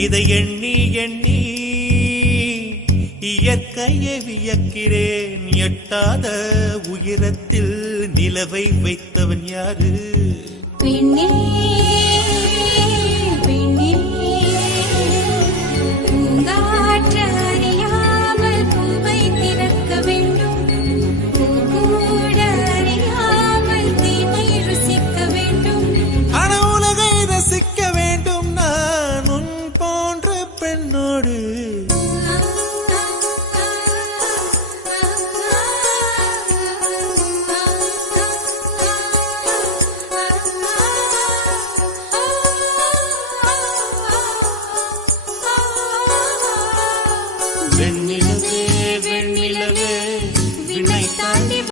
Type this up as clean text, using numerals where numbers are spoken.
இதை எண்ணி எண்ணி இயற்கையை வியக்கிறேன். எட்டாத உயரத்தில் நிலவை வைத்தவன் யாரு? பெண்ணே